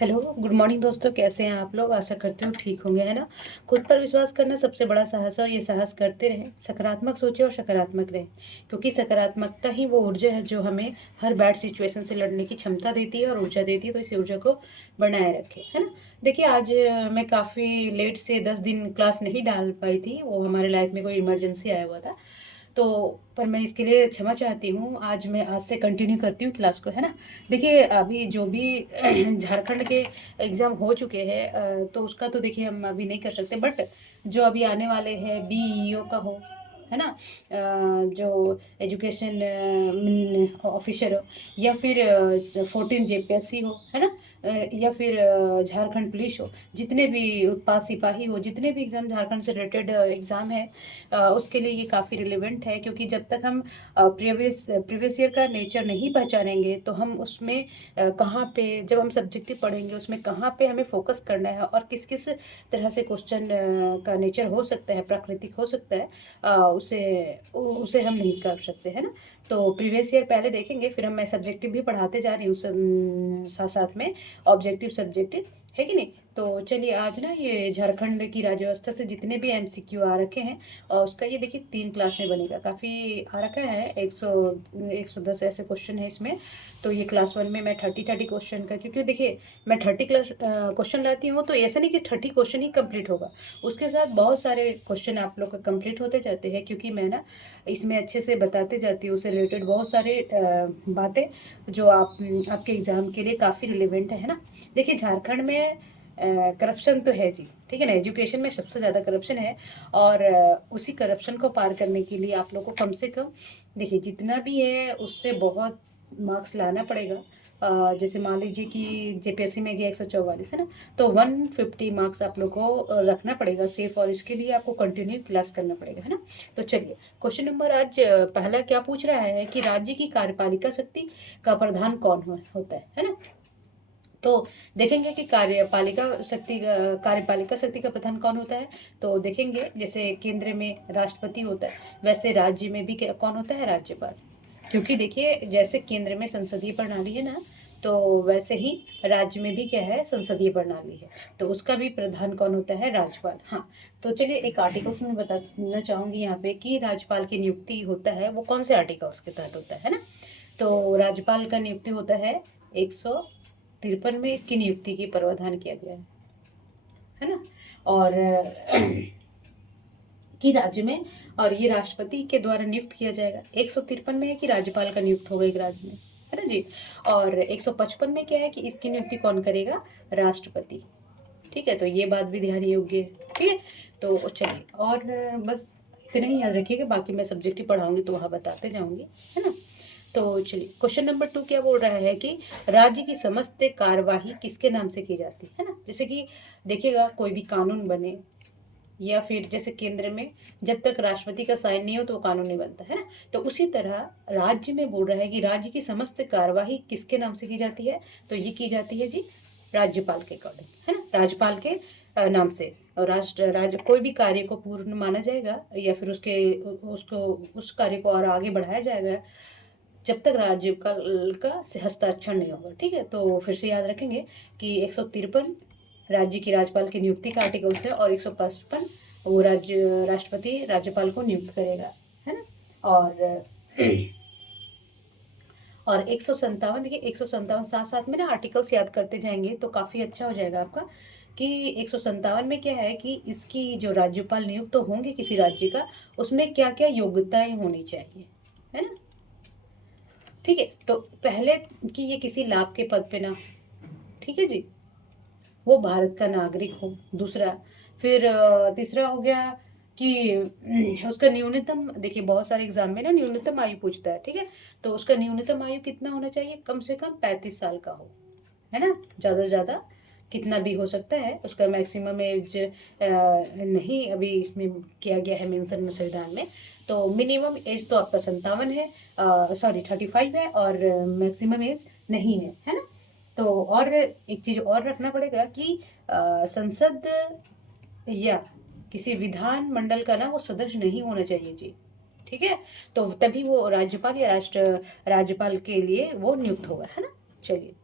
Hello, good morning दोस्तों। कैसे हैं आप लोग? आशा करती हूँ ठीक होंगे, है ना। खुद पर विश्वास करना सबसे बड़ा साहस है और ये साहस करते रहें। सकारात्मक सोचें और सकारात्मक रहें, क्योंकि सकारात्मकता ही वो ऊर्जा है जो हमें हर बैड सिचुएशन से लड़ने की क्षमता देती है और ऊर्जा देती है। तो इस ऊर्जा को बनाए रखें, है ना। देखिए, आज मैं काफ़ी लेट से 10 दिन क्लास नहीं डाल पाई थी। वो हमारे लाइफ में कोई इमरजेंसी आया हुआ था, तो पर मैं इसके लिए क्षमा चाहती हूँ। आज से कंटिन्यू करती हूँ क्लास को, है ना। देखिए, अभी जो भी झारखंड के एग्ज़ाम हो चुके हैं, तो उसका तो देखिए हम अभी नहीं कर सकते, बट जो अभी आने वाले हैं बीईओ का हो, है ना, जो एजुकेशन ऑफिसर हो, या फिर 14 जेपीएससी हो, है ना, या फिर झारखंड पुलिस हो, जितने भी उत्पाद सिपाही हो, जितने भी एग्ज़ाम झारखंड से रिलेटेड एग्ज़ाम है, उसके लिए ये काफ़ी रिलेवेंट है। क्योंकि जब तक हम प्रीवियस ईयर का नेचर नहीं पहचानेंगे, तो हम उसमें कहाँ पे, जब हम सब्जेक्टिव पढ़ेंगे उसमें कहाँ पे हमें फोकस करना है और किस किस तरह से क्वेश्चन का नेचर हो सकता है, प्राकृतिक हो सकता है, उसे उसे हम नहीं कर सकते, है ना। तो प्रीवियस ईयर पहले देखेंगे, फिर मैं सब्जेक्टिव भी पढ़ाते जा रही हूँ साथ साथ में, ऑब्जेक्टिव सब्जेक्टिव, है कि नहीं। तो चलिए, आज ना ये झारखंड की राज्य व्यवस्था से जितने भी एमसीक्यू आ रखे हैं, और उसका ये देखिए 3 क्लास में बनेगा। काफ़ी आ रखा है, 110 ऐसे क्वेश्चन है इसमें। तो ये क्लास 1 में मैं 30 क्वेश्चन का, क्योंकि देखिए मैं 30 क्वेश्चन लाती हूँ, तो ऐसा नहीं कि 30 क्वेश्चन ही कंप्लीट होगा। उसके साथ बहुत सारे क्वेश्चन आप लोग का कंप्लीट होते जाते हैं, क्योंकि मैं ना इसमें अच्छे से बताते जाती हूँ। उससे रिलेटेड बहुत सारे बातें जो आपके एग्ज़ाम के लिए काफ़ी रिलेवेंट है ना। देखिए, झारखंड में करप्शन तो है जी, ठीक है ना। एजुकेशन में सबसे ज़्यादा करप्शन है, और उसी करप्शन को पार करने के लिए आप लोग को कम से कम, देखिए, जितना भी है उससे बहुत मार्क्स लाना पड़ेगा। जैसे मान लीजिए कि जेपीएससी में गया 144, है ना, तो 150 मार्क्स आप लोग को रखना पड़ेगा सेफ, और इसके लिए आपको कंटिन्यू क्लास करना पड़ेगा, है ना। तो चलिए, क्वेश्चन नंबर आज पहला क्या पूछ रहा है कि राज्य की कार्यपालिका शक्ति का प्रधान कौन होता है ना। तो देखेंगे कि कार्यपालिका शक्ति का प्रधान कौन होता है। तो देखेंगे, जैसे केंद्र में राष्ट्रपति होता है, वैसे राज्य में भी कौन होता है? राज्यपाल। क्योंकि देखिए, जैसे केंद्र में संसदीय प्रणाली है ना, तो वैसे ही राज्य में भी क्या है? संसदीय प्रणाली है। तो उसका भी प्रधान कौन होता है? राज्यपाल। हाँ, तो चलिए एक आर्टिकल्स में बताना चाहूंगी यहाँ पे कि राज्यपाल की नियुक्ति होता है वो कौन से आर्टिकल्स के तहत होता है ना। तो राज्यपाल का नियुक्ति होता है 153 में, इसकी नियुक्ति की प्रावधान किया गया है ना। और कि राज्य में, और ये राष्ट्रपति के द्वारा नियुक्त किया जाएगा। 153 में है कि राज्यपाल का नियुक्त होगा एक राज्य में, है ना जी। और 155 में क्या है कि इसकी नियुक्ति कौन करेगा? राष्ट्रपति। ठीक है, तो ये बात भी ध्यान योग्य है। ठीक है, तो चलिए, और बस इतना ही याद रखिएगा, बाकी मैं सब्जेक्टिव पढ़ाऊंगी तो वहाँ बताते जाऊंगी, है ना। तो चलिए, क्वेश्चन नंबर 2 क्या बोल रहा है कि राज्य की समस्त कार्यवाही किसके नाम से की जाती है ना। जैसे कि देखिएगा, कोई भी कानून बने, या फिर जैसे केंद्र में जब तक राष्ट्रपति का साइन नहीं हो तो वो कानून नहीं बनता, है ना। तो उसी तरह राज्य में बोल रहा है कि राज्य की समस्त कार्यवाही किसके नाम से की जाती है। तो ये की जाती है जी राज्यपाल के अकॉर्डिंग, है ना, राज्यपाल के नाम से। और राज्य कोई भी कार्य को पूर्ण माना जाएगा, या फिर उसको उस कार्य को और आगे बढ़ाया जाएगा, जब तक राज्यपाल का से हस्ताक्षर नहीं होगा। ठीक है, तो फिर से याद रखेंगे कि 153 राज्य की राज्यपाल की नियुक्ति का आर्टिकल्स है, और 155 वो राष्ट्रपति राज्यपाल को नियुक्त करेगा, है ना। और 157, देखिए 157 साथ साथ में ना आर्टिकल्स याद करते जाएंगे तो काफ़ी अच्छा हो जाएगा आपका। कि 157 में क्या है कि इसकी जो राज्यपाल नियुक्त तो होंगे किसी राज्य का, उसमें क्या क्या योग्यताएं होनी चाहिए, है ना। ठीक है, तो पहले कि ये किसी लाभ के पद पे ना, ठीक है जी, वो भारत का नागरिक हो। दूसरा, फिर तीसरा हो गया कि उसका न्यूनतम, देखिए बहुत सारे एग्जाम में ना न्यूनतम आयु पूछता है, ठीक है। तो उसका न्यूनतम आयु कितना होना चाहिए? कम से कम 35 साल का हो, है ना। ज़्यादा से ज़्यादा कितना भी हो सकता है, उसका मैक्सिमम एज नहीं अभी इसमें किया गया है मेंशन में संविधान में। तो मिनिमम एज तो आपका 57 है, सॉरी 35 है, और मैक्सिमम एज नहीं है ना। तो और एक चीज़ और रखना पड़ेगा कि संसद या किसी विधान मंडल का ना वो सदस्य नहीं होना चाहिए जी। ठीक है, तो तभी वो राज्यपाल या राज्यपाल के लिए वो नियुक्त होगा, है ना। चलिए,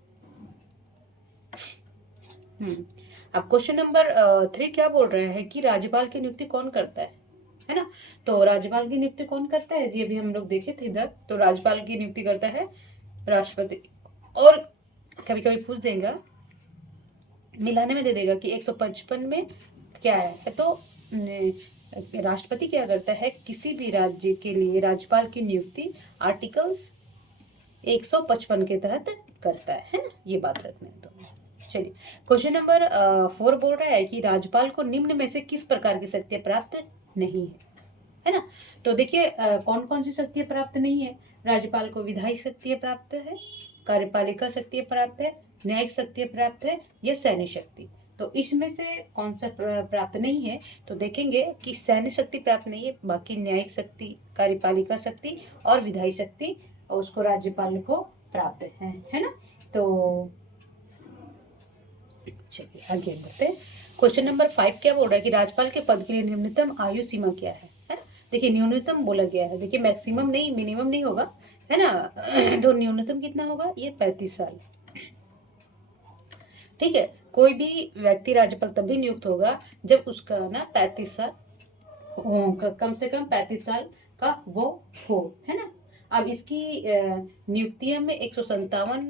अब क्वेश्चन नंबर 3 क्या बोल रहा है कि राज्यपाल की नियुक्ति कौन करता है ना? तो राज्यपाल की नियुक्ति कौन करता है जी? अभी हम लोग देखे थे इधर, तो राज्यपाल की नियुक्ति करता है राष्ट्रपति। और कभी कभी पूछ देगा, मिलाने में दे देगा कि 155 में क्या है, तो राष्ट्रपति क्या करता है, किसी भी राज्य के लिए राज्यपाल की नियुक्ति आर्टिकल्स 155 के तहत करता है ना? ये बात रखना है। तो चलिए क्वेश्चन नंबर 4 बोल रहा है कि राज्यपाल को निम्न में से किस प्रकार की शक्तियां प्राप्त नहीं है ना? तो देखिए कौन कौन सी शक्तियां प्राप्त नहीं है। राज्यपाल को विधायी शक्तियां प्राप्त है, कार्यपालिका शक्तियां प्राप्त है, न्यायिक शक्तियां प्राप्त है, या सैन्य शक्ति। तो इसमें से कौन सा प्राप्त नहीं है? तो देखेंगे कि सैन्य शक्ति प्राप्त नहीं है, बाकी न्यायिक शक्ति, कार्यपालिका शक्ति और विधायी शक्ति उसको राज्यपाल को प्राप्त है ना? तो चलिए आगे बढ़ते हैं। क्वेश्चन नंबर 5 क्या बोल रहा है कि राज्यपाल के पद के लिए न्यूनतम आयु सीमा क्या है ना? देखिए न्यूनतम बोला गया है, देखिए मैक्सिमम नहीं, मिनिमम नहीं होगा, है ना? तो न्यूनतम कितना होगा? ये 35 साल। ठीक है, कोई भी व्यक्ति राज्यपाल तभी नियुक्त होगा जब उसका ना 35 साल कम से कम 35 साल का वो हो, है ना? अब इसकी नियुक्तियों में 157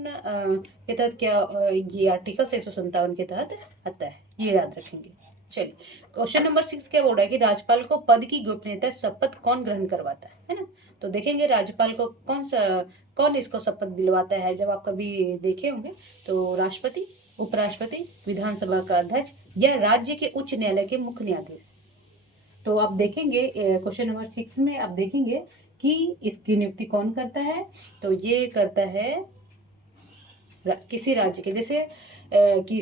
के तहत क्या ये आर्टिकल 157 के तहत आता है, ये याद रखेंगे। चलिए क्वेश्चन नंबर 6 क्या बोल रहा है कि राज्यपाल को पद की गोपनीयता शपथ कौन ग्रहण करवाता है ना? तो देखेंगे राज्यपाल को कौन इसको शपथ दिलवाता है। जब आप कभी देखे होंगे तो राष्ट्रपति, उपराष्ट्रपति, विधानसभा का अध्यक्ष या राज्य के उच्च न्यायालय के मुख्य न्यायाधीश। तो आप देखेंगे क्वेश्चन नंबर 6 में आप देखेंगे कि इसकी नियुक्ति कौन करता है। तो ये करता है किसी राज्य के, जैसे कि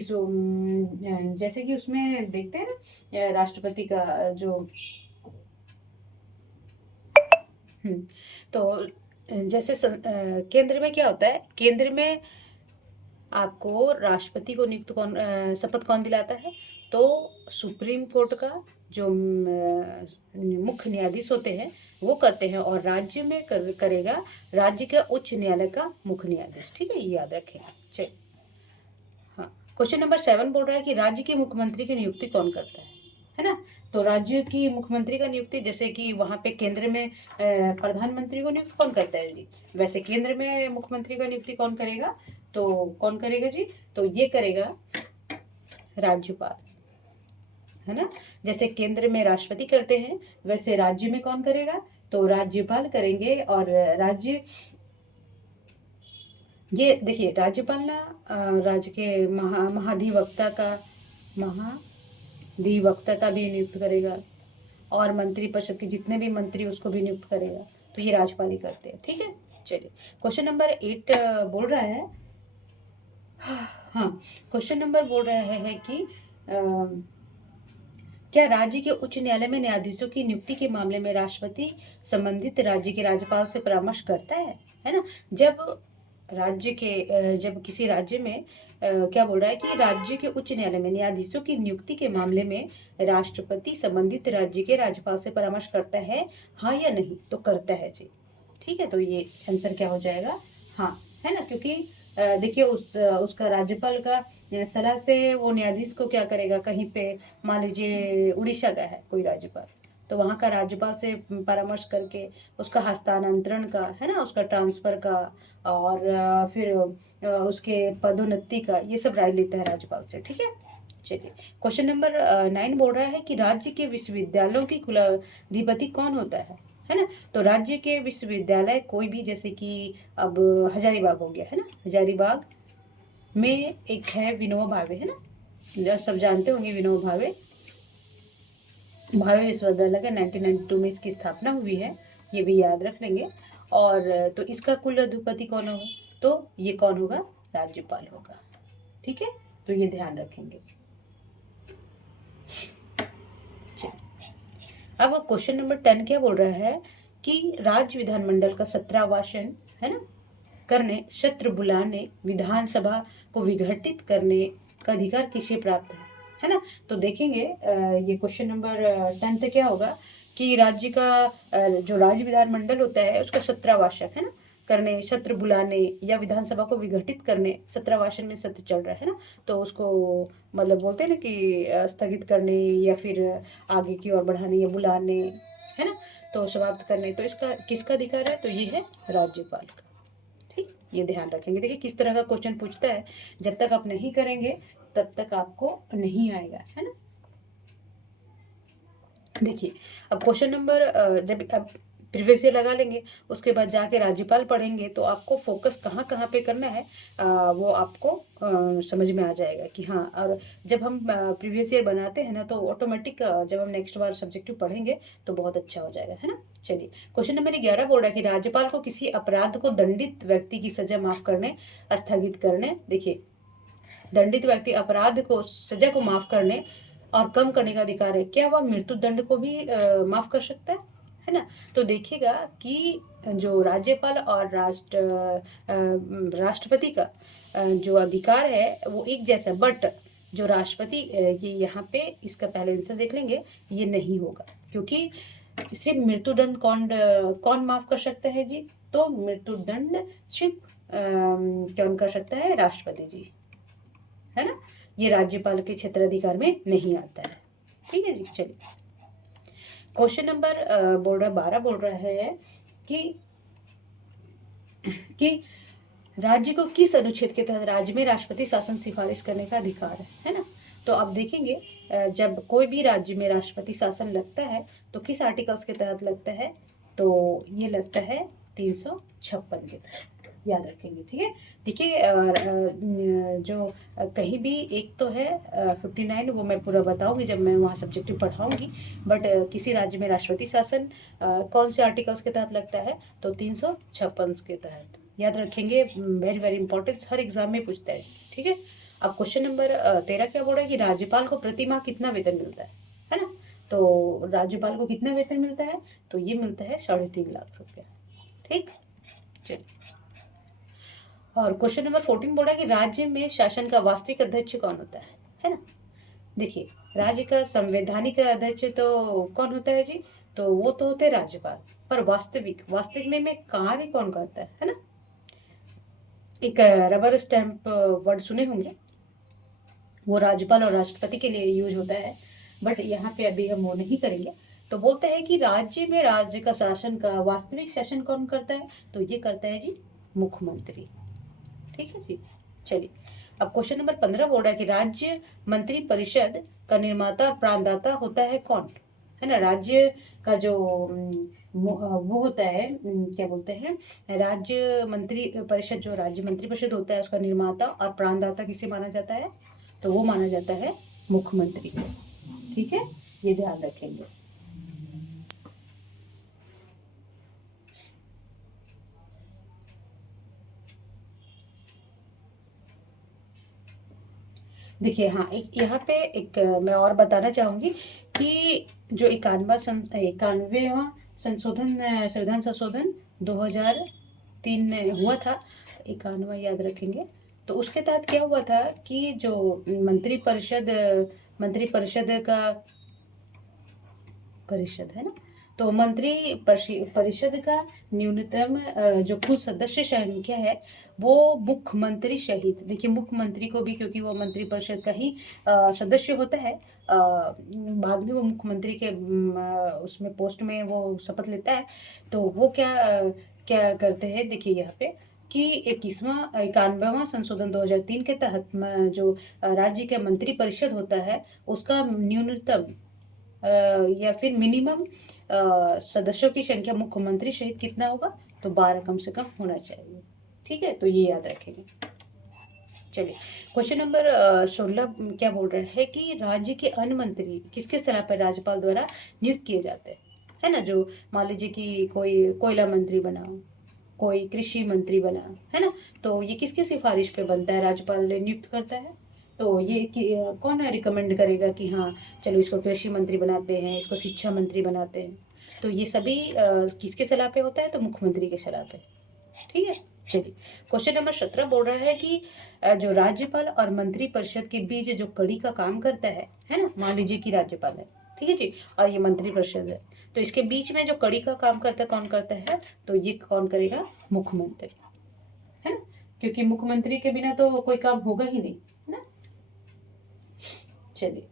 जैसे कि उसमें देखते हैं ना राष्ट्रपति का जो तो जैसे केंद्र में क्या होता है, केंद्र में आपको राष्ट्रपति को नियुक्त शपथ कौन दिलाता है? तो सुप्रीम कोर्ट का जो मुख्य न्यायाधीश होते हैं वो करते हैं, और राज्य में करेगा राज्य का उच्च न्यायालय का मुख्य न्यायाधीश। ठीक है, ये याद रखेंगे। चलिए हाँ, क्वेश्चन नंबर 7 बोल रहा है कि राज्य के मुख्यमंत्री की नियुक्ति कौन करता है ना? तो राज्य की मुख्यमंत्री का नियुक्ति, जैसे कि वहाँ पे केंद्र में प्रधानमंत्री को नियुक्त कौन करता है जी? वैसे केंद्र में मुख्यमंत्री का नियुक्ति कौन करेगा? तो कौन करेगा जी? तो ये करेगा राज्यपाल, है ना? जैसे केंद्र में राष्ट्रपति करते हैं वैसे राज्य में कौन करेगा? तो राज्यपाल करेंगे। और राज्य ये देखिए राज्यपाल ना राज्य के महाधिवक्ता का भी नियुक्त करेगा, और मंत्री परिषद के जितने भी मंत्री उसको भी नियुक्त करेगा। तो ये राज्यपाल ही करते हैं। ठीक है, चलिए क्वेश्चन नंबर 8 बोल रहा है, हाँ क्वेश्चन नंबर बोल रहा है कि क्या राज्य के उच्च न्यायालय में न्यायाधीशों की नियुक्ति के मामले में राष्ट्रपति संबंधित राज्य के राज्यपाल से परामर्श करता है ना? जब किसी राज्य में क्या बोल रहा है कि राज्य के उच्च न्यायालय में न्यायाधीशों की नियुक्ति के मामले में राष्ट्रपति संबंधित राज्य के राज्यपाल से परामर्श करता है, हाँ या नहीं? तो करता है जी। ठीक है, तो ये आंसर क्या हो जाएगा? हाँ, है ना? क्योंकि देखिए उसका राज्यपाल का सलाह से वो न्यायाधीश को क्या करेगा, कहीं पे मान लीजिए उड़ीसा का है कोई राज्यपाल, तो वहाँ का राज्यपाल से परामर्श करके उसका हस्तांतरण का, है ना, उसका ट्रांसफर का, और फिर उसके पदोन्नति का, ये सब राय लेता है राज्यपाल से। ठीक है, चलिए क्वेश्चन नंबर 9 बोल रहा है कि राज्य के विश्वविद्यालयों की कुलाधिपति कौन होता है ना? तो राज्य के विश्वविद्यालय कोई भी, जैसे कि अब हजारीबाग हो गया, है ना? हजारीबाग में एक है विनोबा भावे, है ना? सब जानते होंगे विनोबा भावे। भावे विश्वविद्यालय का 1992 में इसकी स्थापना हुई है, ये भी याद रख लेंगे। और तो इसका कुलाधिपति कौन होगा? तो ये कौन होगा? राज्यपाल होगा। ठीक है, तो ये ध्यान रखेंगे। अब क्वेश्चन नंबर 10 क्या बोल रहा है कि राज्य विधानमंडल का 17वां वाचन, है ना, करने, सत्र बुलाने, विधानसभा को विघटित करने का अधिकार किसे प्राप्त है ना? तो देखेंगे ये क्वेश्चन नंबर 10 क्या होगा कि राज्य का जो राज्य विधानमंडल होता है उसका 17वां वाचक, है ना, करने, सत्र बुलाने या विधानसभा को विघटित करने, सत्रवासन में सत्र चल रहा है ना, तो उसको मतलब बोलते हैं ना कि स्थगित करने या फिर आगे की ओर बढ़ाने या बुलाने, है ना, तो समाप्त करने, तो इसका किसका अधिकार है, तो ये है राज्यपाल का। ठीक, ये ध्यान रखेंगे। देखिए किस तरह का क्वेश्चन पूछता है, जब तक आप नहीं करेंगे तब तक आपको नहीं आएगा, है ना। देखिए अब क्वेश्चन नंबर जब अब प्रीवियस ईयर लगा लेंगे, उसके बाद जाके राज्यपाल पढ़ेंगे, तो आपको फोकस कहाँ कहाँ पे करना है वो आपको समझ में आ जाएगा कि हाँ। और जब हम प्रीवियस ईयर बनाते हैं ना, तो ऑटोमेटिक जब हम नेक्स्ट बार सब्जेक्टिव पढ़ेंगे तो बहुत अच्छा हो जाएगा, है ना। चलिए क्वेश्चन नंबर 11 बोल रहा है कि राज्यपाल को किसी अपराध को दंडित व्यक्ति की सजा माफ करने, स्थगित करने, देखिए दंडित व्यक्ति अपराध को, सजा को माफ करने और कम करने का अधिकार है। क्या वह मृत्यु दंड को भी माफ कर सकता है ना। तो देखिएगा कि जो राज्यपाल और राष्ट्रपति का जो अधिकार है वो एक जैसा, बट जो राष्ट्रपति ये यहाँ पे इसका पहले आंसर देख लेंगे, ये नहीं होगा, क्योंकि सिर्फ मृत्युदंड कौन माफ कर सकता है जी, तो मृत्युदंड सिर्फ कौन कर सकता है, राष्ट्रपति जी, है ना। ये राज्यपाल के क्षेत्राधिकार में नहीं आता है। ठीक है जी। चलिए क्वेश्चन नंबर बोल रहा 12 बोल रहा है कि राज्य को किस अनुच्छेद के तहत राज्य में राष्ट्रपति शासन सिफारिश करने का अधिकार है ना। तो अब देखेंगे जब कोई भी राज्य में राष्ट्रपति शासन लगता है तो किस आर्टिकल्स के तहत लगता है, तो ये लगता है 356 के तहत, याद रखेंगे। ठीक है, देखिए जो कहीं भी एक तो है 59, वो मैं पूरा बताऊंगी जब मैं वहाँ सब्जेक्टिव पढ़ाऊंगी, बट किसी राज्य में राष्ट्रपति शासन कौन से आर्टिकल्स के तहत लगता है, तो 356 के तहत, याद रखेंगे। वेरी वेरी इंपॉर्टेंट, हर एग्जाम में पूछता है। ठीक है, अब क्वेश्चन नंबर 13 क्या बोल रहा है कि राज्यपाल को प्रति माह कितना वेतन मिलता है ना। तो राज्यपाल को कितना वेतन मिलता है, तो ये मिलता है 3.5 लाख रुपया। ठीक, चलिए। और क्वेश्चन नंबर 14 बोल रहा है कि राज्य में शासन का वास्तविक अध्यक्ष कौन होता है ना। देखिए राज्य का संवैधानिक अध्यक्ष तो कौन होता है जी, तो वो तो होते हैं राज्यपाल, पर वास्तविक में कार्य कौन करता है ना। एक रबर स्टैंप वर्ड सुने होंगे, वो राज्यपाल और राष्ट्रपति के लिए यूज होता है, बट यहाँ पे अभी हम वो नहीं करेंगे। तो बोलते हैं कि राज्य में राज्य का शासन का वास्तविक शासन कौन करता है, तो ये करता है जी मुख्यमंत्री। ठीक है जी। चलिए अब क्वेश्चन नंबर 15 बोल रहा है कि राज्य मंत्री परिषद का निर्माता और प्राणदाता होता है कौन, है ना। राज्य का जो वो होता है, क्या बोलते हैं, राज्य मंत्री परिषद, जो राज्य मंत्री परिषद होता है उसका निर्माता और प्राणदाता किसे माना जाता है, तो वो माना जाता है मुख्यमंत्री को। ठीक है, ये ध्यान रखेंगे। देखिए हाँ, एक यहाँ पे एक मैं और बताना चाहूँगी कि जो 91वां संविधान संशोधन 2003 में हुआ था, 91 याद रखेंगे। तो उसके तहत क्या हुआ था कि जो मंत्री परिषद है ना, तो परिषद का न्यूनतम जो कुल सदस्य संख्या है वो मुख्यमंत्री सहित, देखिए मुख्यमंत्री को भी, क्योंकि वो मंत्री परिषद का ही सदस्य होता है, बाद में वो मुख्यमंत्री के उसमें पोस्ट में वो शपथ लेता है। तो वो क्या करते हैं, देखिए यहाँ पे कि 91वां संशोधन 2003 के तहत जो राज्य के मंत्री परिषद होता है उसका न्यूनतम या फिर मिनिमम सदस्यों की संख्या मुख्यमंत्री सहित कितना होगा, तो 12 कम से कम होना चाहिए। ठीक है, तो ये याद रखेंगे। चलिए क्वेश्चन नंबर 16 क्या बोल रहे हैं कि राज्य के अन्य मंत्री किसके सलाह पर राज्यपाल द्वारा नियुक्त किए जाते हैं, है ना। जो मान लीजिए कि कोई कोयला मंत्री बना, कोई कृषि मंत्री बना, है ना, तो ये किसके सिफारिश पे बनता है, राज्यपाल नियुक्त करता है। तो ये कौन रिकमेंड करेगा कि हाँ चलो इसको कृषि मंत्री बनाते हैं, इसको शिक्षा मंत्री बनाते हैं, तो ये सभी किसके सलाह पे होता है, तो मुख्यमंत्री के सलाह पे। ठीक है, चलिए क्वेश्चन नंबर 17 बोल रहा है कि जो राज्यपाल और मंत्री परिषद के बीच जो कड़ी का काम करता है ना, मान लीजिए कि राज्यपाल है, ठीक है जी। और ये मंत्रिपरिषद है। तो इसके बीच में जो कड़ी का काम करता है, कौन करता है? तो ये कौन करेगा? मुख्यमंत्री, है ना, क्योंकि मुख्यमंत्री के बिना तो कोई काम होगा ही नहीं, है ना। चलिए,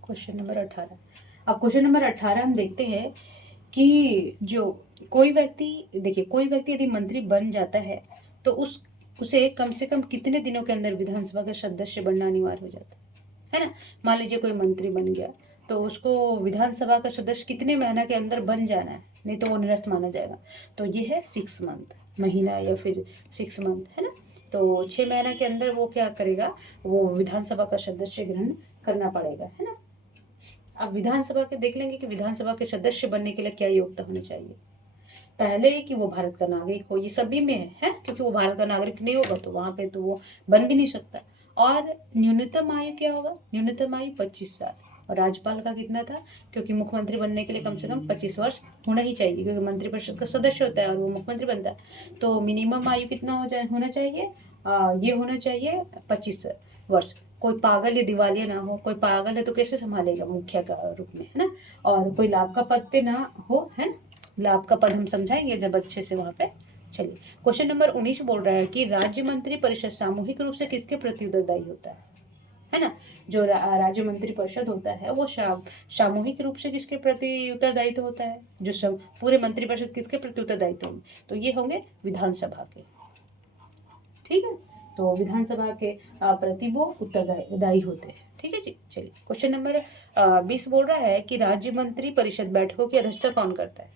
क्वेश्चन नंबर 18। अब क्वेश्चन नंबर 18 हम देखते हैं कि जो कोई व्यक्ति, देखिए, कोई व्यक्ति यदि मंत्री बन जाता है तो उसे कम से कम कितने दिनों के अंदर विधानसभा का सदस्य बनना अनिवार्य हो जाता है ना। मान लीजिए कोई मंत्री बन गया तो उसको विधानसभा का सदस्य कितने महीना के अंदर बन जाना है, नहीं तो वो निरस्त माना जाएगा। तो ये है 6 मंथ, महीना या फिर 6 मंथ, है ना। तो 6 महीना के अंदर वो क्या करेगा? वो विधानसभा का सदस्य ग्रहण करना पड़ेगा, है ना। अब विधानसभा के देख लेंगे कि विधानसभा के सदस्य बनने के लिए क्या योग्यता होनी चाहिए। पहले कि वो भारत का नागरिक हो, ये सभी में है, क्योंकि वो भारत का नागरिक नहीं होगा तो वहां पे तो वो बन भी नहीं सकता। और न्यूनतम आयु क्या होगा? न्यूनतम आयु 25 साल। और राज्यपाल का कितना था? क्योंकि मुख्यमंत्री बनने के लिए कम से कम 25 वर्ष होना ही चाहिए, क्योंकि मंत्रिपरिषद का सदस्य होता है और वो मुख्यमंत्री बनता है। तो मिनिमम आयु कितना होना चाहिए? ये होना चाहिए 25 वर्ष। कोई पागल या दिवालिया ना हो। कोई पागल है तो कैसे संभालेगा मुखिया का रूप में, है ना। और कोई लाभ का पद पे ना हो, है ना। लाभ का पद हम समझाएंगे जब अच्छे से वहां पे। चलिए, क्वेश्चन नंबर 19 बोल रहा है कि राज्य मंत्री परिषद सामूहिक रूप से किसके प्रति उत्तरदायी होता है ना। जो राज्य मंत्री परिषद होता है वो सामूहिक रूप से किसके प्रति उत्तरदायित्व होता है? जो सब पूरे मंत्री परिषद किसके प्रति उत्तरदायित्व होंगे? तो ये होंगे विधानसभा के, ठीक है। तो विधानसभा के प्रति वो उत्तरदायी होते हैं, ठीक है जी। चलिए, क्वेश्चन नंबर 20 बोल रहा है कि राज्य मंत्री परिषद बैठकों की अध्यक्षता कौन करता है?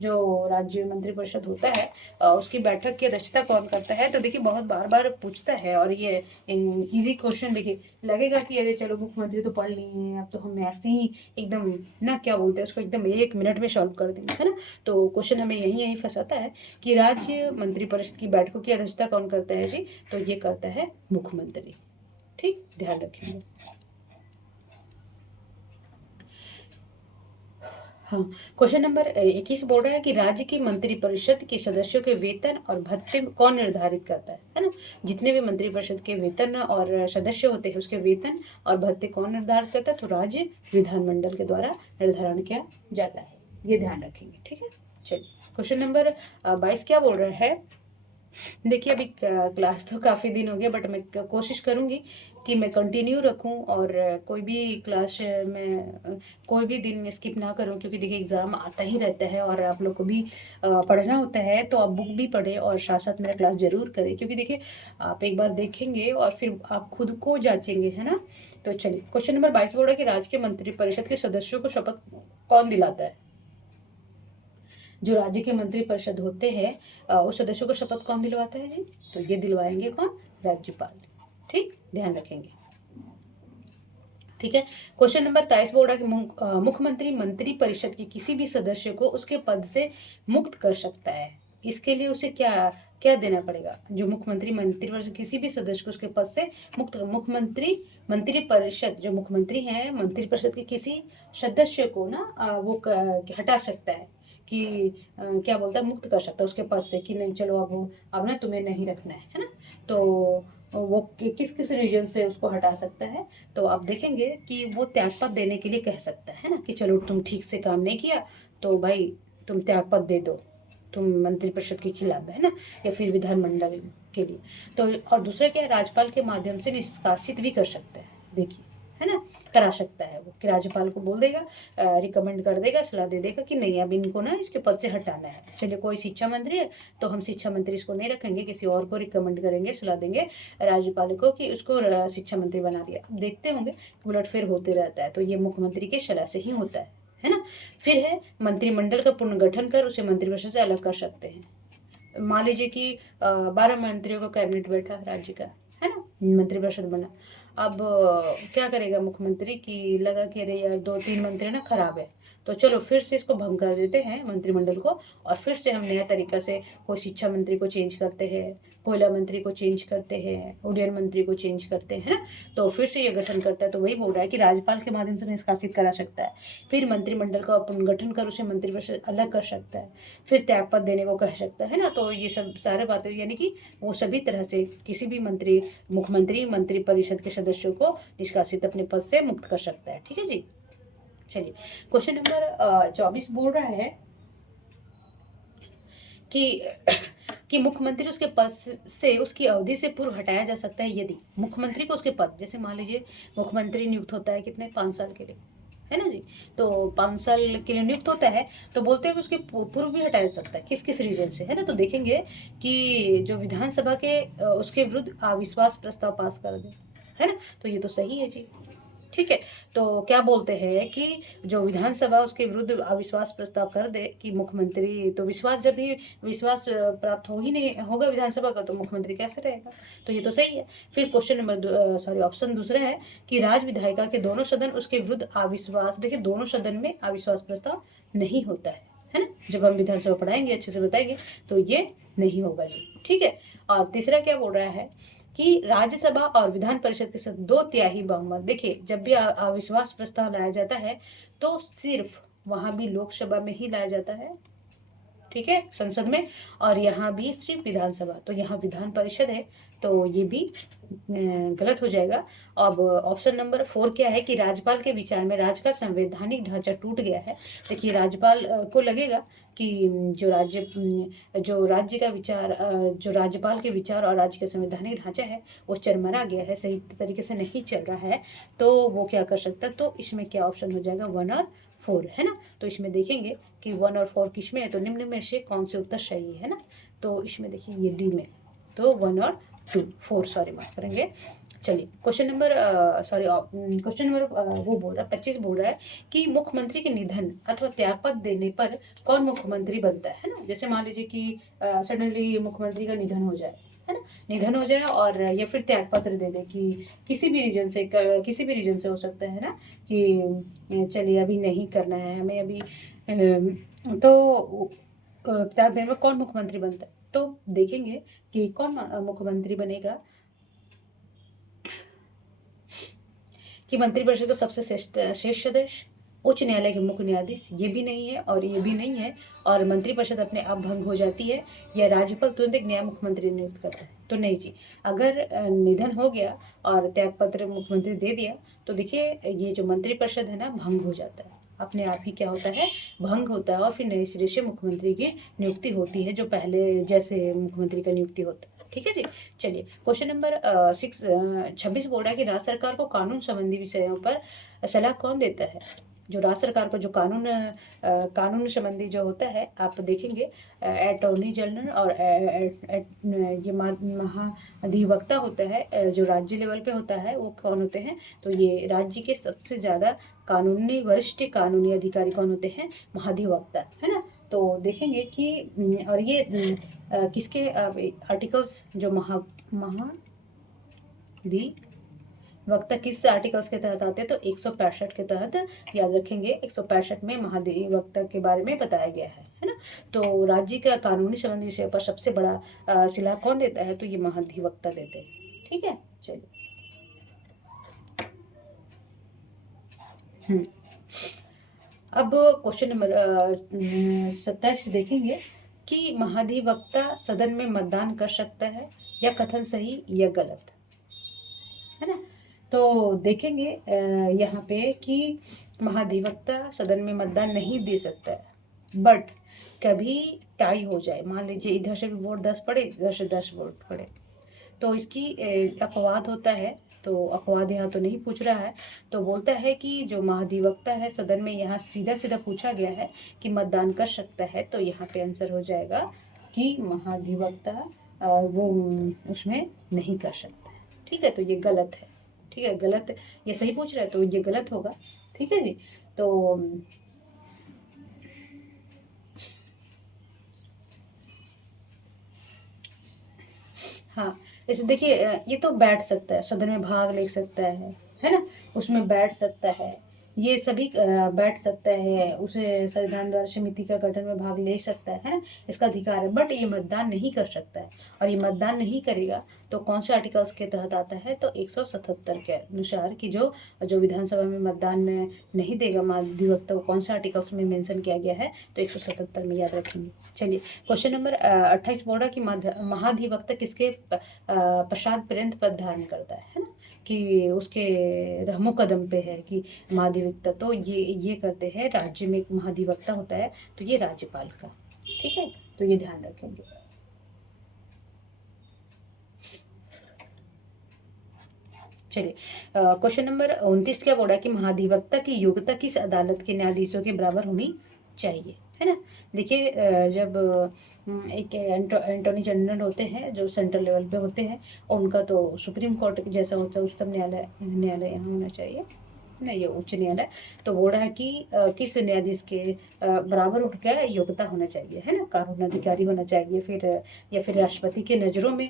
जो राज्य मंत्री परिषद होता है उसकी बैठक की अध्यक्षता कौन करता है? तो देखिए, बहुत बार बार पूछता है और ये इजी क्वेश्चन। देखिए, लगेगा कि अरे चलो मुख्यमंत्री तो पढ़ लिए हैं, अब तो हम ऐसे ही एकदम ना, क्या बोलते हैं उसको, एकदम 1 मिनट में सॉल्व कर देंगे, है ना। तो क्वेश्चन हमें यही फंसाता है कि राज्य मंत्री परिषद की बैठकों की अध्यक्षता कौन करता है जी? तो ये करता है मुख्यमंत्री, ठीक, ध्यान रखेंगे। हाँ, क्वेश्चन नंबर 21 बोल रहा है कि राज्य की मंत्रिपरिषद के सदस्यों के वेतन और भत्ते कौन निर्धारित करता है ना। जितने भी मंत्रिपरिषद के वेतन और सदस्य होते हैं उसके वेतन और भत्ते कौन निर्धारित करता है? तो राज्य विधानमंडल के द्वारा निर्धारण किया जाता है, ये ध्यान रखेंगे, ठीक है। चलिए, क्वेश्चन नंबर 22 क्या बोल रहा है? देखिए, अभी क्लास तो काफ़ी दिन हो गया, बट मैं कोशिश करूँगी कि मैं कंटिन्यू रखूँ और कोई भी क्लास में कोई भी दिन स्किप ना करूँ, क्योंकि देखिए एग्ज़ाम आता ही रहता है और आप लोग को भी पढ़ना होता है। तो आप बुक भी पढ़ें और साथ साथ मेरा क्लास ज़रूर करें, क्योंकि देखिए आप एक बार देखेंगे और फिर आप खुद को जांचेंगे, है ना। तो चलिए, क्वेश्चन नंबर 22 बोल रहा है कि राज्य के मंत्रिपरिषद के सदस्यों को शपथ कौन दिलाता है? जो राज्य के मंत्रिपरिषद होते हैं उस सदस्यों को शपथ कौन दिलवाता है जी? तो ये दिलवाएंगे कौन? राज्यपाल, ठीक, ध्यान रखेंगे, ठीक है। क्वेश्चन नंबर 23 बोल रहा है कि मुख्यमंत्री मंत्री परिषद के किसी भी सदस्य को उसके पद से मुक्त कर सकता है। इसके लिए उसे क्या क्या देना पड़ेगा? जो मुख्यमंत्री मंत्री परिषद किसी भी सदस्य को उसके पद से मुख्यमंत्री मंत्री परिषद, जो मुख्यमंत्री हैं, मंत्री परिषद के किसी सदस्य को ना वो हटा सकता है कि क्या बोलता है, मुक्त कर सकता है उसके पद से, कि नहीं चलो अब ना तुम्हें नहीं रखना है ना। तो वो किस किस रीजन से उसको हटा सकता है? तो आप देखेंगे कि वो त्यागपत्र देने के लिए कह सकता है ना, कि चलो तुम ठीक से काम नहीं किया तो भाई तुम त्यागपत्र दे दो, तुम मंत्रिपरिषद के खिलाफ, है ना, या फिर विधानमंडल के लिए। तो और दूसरा क्या है, राज्यपाल के माध्यम से निष्कासित भी कर सकता है, देखिए, है ना, करा सकता है वो, कि राज्यपाल को बोल देगा, रिकमेंड कर देगा, सलाह दे देगा कि नहीं अब इनको ना इसके पद से हटाना है। चलिए, कोई शिक्षा मंत्री है तो हम शिक्षा मंत्री इसको नहीं रखेंगे, किसी और को रिकमेंड करेंगे, सलाह देंगे राज्यपाल को कि उसको शिक्षा मंत्री बना दिया। अब देखते होंगे उलटफेर होते रहता है, तो ये मुख्यमंत्री की सलाह से ही होता है ना। फिर है मंत्रिमंडल का पुनर्गठन कर उसे मंत्रिपरिषद से अलग कर सकते हैं। मान लीजिए कि 12 मंत्रियों का कैबिनेट बैठा राज्य का, है ना, मंत्रिपरिषद बना। अब क्या करेगा मुख्यमंत्री? कि लगा कि अरे यार 2-3 मंत्री ना खराब है, तो चलो फिर से इसको भंग कर देते हैं मंत्रिमंडल को, और फिर से हम नया तरीका से कोई शिक्षा मंत्री को चेंज करते हैं, कोयला मंत्री को चेंज करते हैं, उड्डयन मंत्री को चेंज करते हैं ना, तो फिर से ये गठन करता है। तो वही बोल रहा है कि राज्यपाल के माध्यम से निष्कासित करा सकता है, फिर मंत्रिमंडल का पुनर्गठन कर उसे मंत्रिपरिषद अलग कर सकता है, फिर त्यागपत्र देने को कह सकता है ना। तो ये सब सारे बातें, यानी कि वो सभी तरह से किसी भी मंत्री, मुख्यमंत्री मंत्रिपरिषद के सदस्यों को निष्कासित अपने पद से मुक्त कर सकता है। ठीक है जी। चलिए क्वेश्चन नंबर 24 बोल रहा है कि मुख्यमंत्री उसके पद से उसकी अवधि से पूर्व हटाया जा सकता है यदि मुख्यमंत्री को उसके पद, जैसे मान लीजिए मुख्यमंत्री नियुक्त होता है कितने, 5 साल के लिए, है ना जी। तो 5 साल के लिए नियुक्त होता है, तो बोलते हैं कि उसके पूर्व भी हटाया जा सकता है, किस किस रीजन से, है ना। तो देखेंगे कि जो विधानसभा के उसके विरुद्ध अविश्वास प्रस्ताव पास कर दे, है ना। तो ये तो सही है जी। ठीक है, तो क्या बोलते हैं कि जो विधानसभा उसके विरुद्ध अविश्वास प्रस्ताव कर दे कि मुख्यमंत्री, तो विश्वास जब भी विश्वास प्राप्त हो ही नहीं होगा विधानसभा का, तो मुख्यमंत्री कैसे रहेगा। तो ये तो सही है। फिर क्वेश्चन नंबर ऑप्शन दूसरा है कि राज्य विधायिका के दोनों सदन उसके विरुद्ध अविश्वास, देखिए दोनों सदन में अविश्वास प्रस्ताव नहीं होता है ना। जब हम विधानसभा पढ़ाएंगे, अच्छे से बताएंगे, तो ये नहीं होगा जी। ठीक है। और तीसरा क्या बोल रहा है कि राज्यसभा और विधान परिषद के साथ 2/3 बहुमत, देखिए जब भी अविश्वास प्रस्ताव लाया जाता है तो सिर्फ वहां भी लोकसभा में ही लाया जाता है, ठीक है, संसद में, और यहाँ भी सिर्फ विधानसभा, तो यहाँ विधान परिषद है, तो ये भी गलत हो जाएगा। अब ऑप्शन नंबर 4 क्या है कि राज्यपाल के विचार में राज्य का संवैधानिक ढांचा टूट गया है। देखिए राज्यपाल को लगेगा कि जो राज्य का विचार, जो राज्यपाल के विचार और राज्य का संवैधानिक ढांचा है वो चरमरा गया है, सही तरीके से नहीं चल रहा है, तो वो क्या कर सकता है। तो इसमें क्या ऑप्शन हो जाएगा, 1 और 4, है ना। तो इसमें देखेंगे कि 1 और 4 किस में है, तो निम्न में से कौन से उत्तर सही है ना। तो इसमें देखिए ये डी में, तो 1 और 4 सॉरी माफ करेंगे। चलिए क्वेश्चन नंबर वो बोल रहा है 25 बोल रहा है कि मुख्यमंत्री के निधन अथवा त्यागपत्र देने पर कौन मुख्यमंत्री बनता है ना। जैसे मान लीजिए कि सडनली मुख्यमंत्री का निधन हो जाए, है ना, निधन हो जाए और या फिर त्यागपत्र दे दे कि किसी भी रीजन से हो सकता है ना, कि चलिए अभी नहीं करना है हमें अभी, तो त्याग देने में कौन मुख्यमंत्री बनता है। तो देखेंगे कि कौन मुख्यमंत्री बनेगा, कि मंत्रिपरिषद का सबसे श्रेष्ठ सदस्य, उच्च न्यायालय के मुख्य न्यायाधीश, ये भी नहीं है और ये भी नहीं है, और मंत्रिपरिषद अपने आप भंग हो जाती है, या राज्यपाल तुरंत एक नया मुख्यमंत्री नियुक्त करता है। तो नहीं जी, अगर निधन हो गया और त्यागपत्र मुख्यमंत्री दे दिया, तो देखिए ये जो मंत्रिपरिषद है ना भंग हो जाता है, अपने आप ही क्या होता है, भंग होता है, और फिर नए सिरे से मुख्यमंत्री की नियुक्ति होती है, जो पहले जैसे मुख्यमंत्री का नियुक्ति होता है। ठीक है जी। चलिए क्वेश्चन नंबर 26 बोल रहा है कि राज्य सरकार को कानून संबंधी विषयों पर सलाह कौन देता है। जो राज्य सरकार को जो कानून संबंधी जो होता है, आप देखेंगे अटॉर्नी जनरल और ये महाधिवक्ता होता है, जो राज्य लेवल पे होता है वो कौन होते हैं। तो ये राज्य के सबसे ज़्यादा वरिष्ठ कानूनी अधिकारी कौन होते हैं, महाधिवक्ता, है ना। तो देखेंगे कि और ये किसके आर्टिकल्स, जो महाधिवक्ता किस आर्टिकल्स के तहत आते हैं, तो 165 के तहत, याद रखेंगे 165 में महाधिवक्ता के बारे में बताया गया है ना। तो राज्य का कानूनी संबंधी विषय पर सबसे बड़ा सलाह कौन देता है, तो ये महाधिवक्ता देते हैं। ठीक है, चलिए अब क्वेश्चन नंबर 27 देखेंगे कि महाधिवक्ता सदन में मतदान कर सकता है, या कथन सही या गलत, है ना। तो देखेंगे यहाँ पे कि महाधिवक्ता सदन में मतदान नहीं दे सकता है, बट कभी टाई हो जाए, मान लीजिए इधर से भी वोट 10 पड़े, इधर से 10 वोट पड़े, तो इसकी अपवाद होता है। तो अपवाद यहाँ तो नहीं पूछ रहा है, तो बोलता है कि जो महाधिवक्ता है सदन में, यहाँ सीधा सीधा पूछा गया है कि मतदान कर सकता है, तो यहाँ पे आंसर हो जाएगा कि महाधिवक्ता वो उसमें नहीं कर सकता है। ठीक है, तो ये गलत है। ठीक है, गलत, ये सही पूछ रहा है तो ये गलत होगा। ठीक है जी। तो हाँ, जैसे देखिए ये तो बैठ सकता है, सदन में भाग ले सकता है ना, उसमें बैठ सकता है, ये सभी बैठ सकता है, उसे संविधान द्वारा समिति का गठन में भाग ले सकता है ना, इसका अधिकार है, बट ये मतदान नहीं कर सकता है। और ये मतदान नहीं करेगा तो कौन से आर्टिकल्स के तहत आता है, तो 177 के अनुसार कि जो जो विधानसभा में मतदान में नहीं देगा महाधिवक्ता को, कौन से आर्टिकल्स में मेंशन किया गया है, तो 177 में, याद रखेंगे। चलिए क्वेश्चन नंबर 28 बोल रहा कि महाधिवक्ता किसके पश्चात पर्यंत पद धारण करता है ना, कि उसके रहमो कदम पे है कि महाधिवक्ता, तो ये करते हैं, राज्य में एक महाधिवक्ता होता है, तो ये राज्यपाल का, ठीक है, तो ये ध्यान रखेंगे। चलिए क्वेश्चन नंबर 29 क्या बोला कि महाधिवक्ता की योग्यता किस अदालत के न्यायाधीशों के बराबर होनी चाहिए, है ना। देखिए जब एक एंटॉर्नी जनरल होते हैं जो सेंट्रल लेवल पे होते हैं, और उनका तो सुप्रीम कोर्ट जैसा होता है, उच्चतम न्यायालय यहाँ होना चाहिए ना, ये उच्च न्यायालय, तो बोल रहा है कि किस न्यायाधीश के बराबर उनका योग्यता होना चाहिए, है ना, कानून अधिकारी होना चाहिए, फिर या फिर राष्ट्रपति के नज़रों में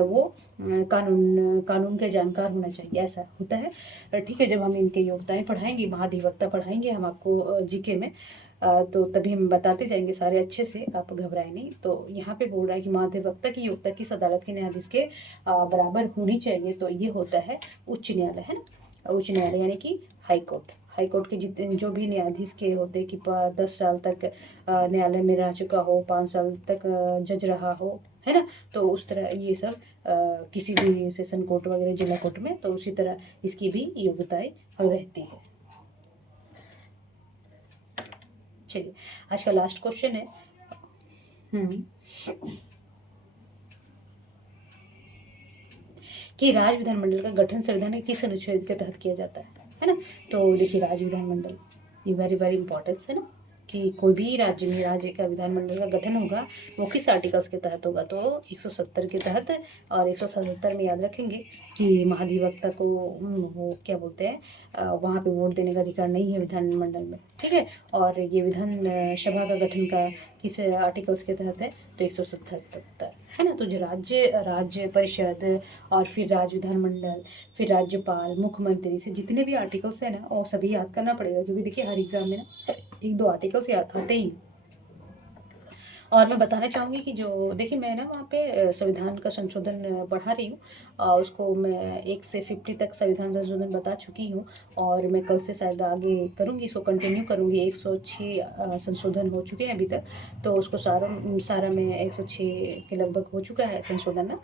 वो कानून के जानकार होना चाहिए, ऐसा होता है। ठीक है, जब हम इनके योग्यताएं पढ़ाएंगे, महाधिवक्ता पढ़ाएंगे हम आपको जीके में, तो तभी हम बताते जाएंगे सारे अच्छे से, आप घबराए नहीं। तो यहाँ पे बोल रहा है कि महाधिवक्ता की योग्यता किस अदालत के न्यायाधीश के बराबर होनी चाहिए, तो ये होता है उच्च न्यायालय, है ना, उच्च न्यायालय यानी कि हाई कोर्ट। हाई कोर्ट के जितने जो भी न्यायाधीश के होते कि 10 साल तक न्यायालय में रह चुका हो, 5 साल तक जज रहा हो, है ना, तो उस तरह ये सब किसी भी सेशन कोर्ट वगैरह जिला कोर्ट में, तो उसी तरह इसकी भी योग्यताएं रहती है। चलिए आज का लास्ट क्वेश्चन है कि राज्य विधानमंडल का गठन संविधान के किस अनुच्छेद के तहत किया जाता है ना। तो देखिए राज्य विधानमंडल ये वेरी वेरी इंपॉर्टेंट है ना, कि कोई भी राज्य में राज्य का विधानमंडल का गठन होगा वो किस आर्टिकल्स के तहत होगा, तो 170 के तहत। और 177 में याद रखेंगे कि महाधिवक्ता को वो क्या बोलते हैं, वहाँ पे वोट देने का अधिकार नहीं है विधानमंडल में, ठीक है। और ये विधान सभा का गठन का किस आर्टिकल्स के तहत है, तो 177, है ना। तो जो राज्य परिषद और फिर राज्य विधानमंडल, फिर राज्यपाल, मुख्यमंत्री से जितने भी आर्टिकल्स है ना, वो सभी याद करना पड़ेगा, क्योंकि देखिए हर एग्जाम में ना 1-2 आर्टिकल्स याद आते ही। और मैं बताना चाहूँगी कि जो देखिए मैं ना वहाँ पे संविधान का संशोधन पढ़ा रही हूँ, उसको मैं 1 से 50 तक संविधान संशोधन बता चुकी हूँ, और मैं कल से शायद आगे करूँगी, इसको कंटिन्यू करूँगी। 106 संशोधन हो चुके हैं अभी तक, तो उसको सारा में 106 के लगभग हो चुका है संशोधन ना,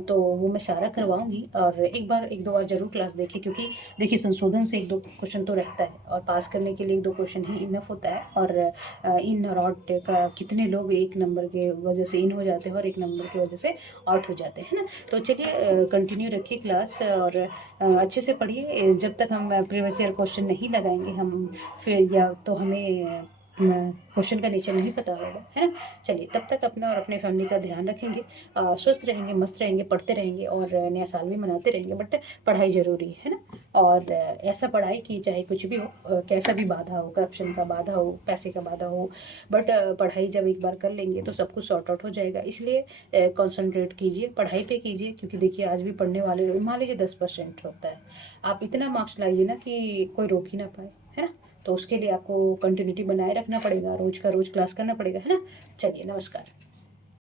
तो वो मैं सारा करवाऊँगी। और एक दो बार ज़रूर क्लास देखिए, क्योंकि देखिए संशोधन से 1-2 क्वेश्चन तो रहता है, और पास करने के लिए 1-2 क्वेश्चन ही इनफ होता है। और इन और आउट का कितने लोग 1 नंबर के वजह से इन हो जाते हैं और 1 नंबर की वजह से आउट हो जाते हैं ना। तो चलिए कंटिन्यू रखिए क्लास, और अच्छे से पढ़िए। जब तक हम प्रीवियस ईयर क्वेश्चन नहीं लगाएंगे हम, फिर या तो हमें क्वेश्चन का नेचर नहीं पता होगा, है ना। चलिए तब तक अपना और अपने फैमिली का ध्यान रखेंगे, स्वस्थ रहेंगे, मस्त रहेंगे, पढ़ते रहेंगे, और नया साल भी मनाते रहेंगे, बट पढ़ाई ज़रूरी है ना। और ऐसा पढ़ाई कि चाहे कुछ भी हो, कैसा भी बाधा हो, करप्शन का बाधा हो, पैसे का बाधा हो, बट पढ़ाई जब एक बार कर लेंगे तो सब कुछ सॉर्ट आउट हो जाएगा। इसलिए कंसंट्रेट कीजिए, पढ़ाई पे कीजिए, क्योंकि देखिए आज भी पढ़ने वाले मान लीजिए 10% होता है, आप इतना मार्क्स लाइए ना कि कोई रोक ही ना पाए, है ना। तो उसके लिए आपको कंटिन्यूटी बनाए रखना पड़ेगा, रोज का रोज क्लास करना पड़ेगा, है ना। चलिए नमस्कार।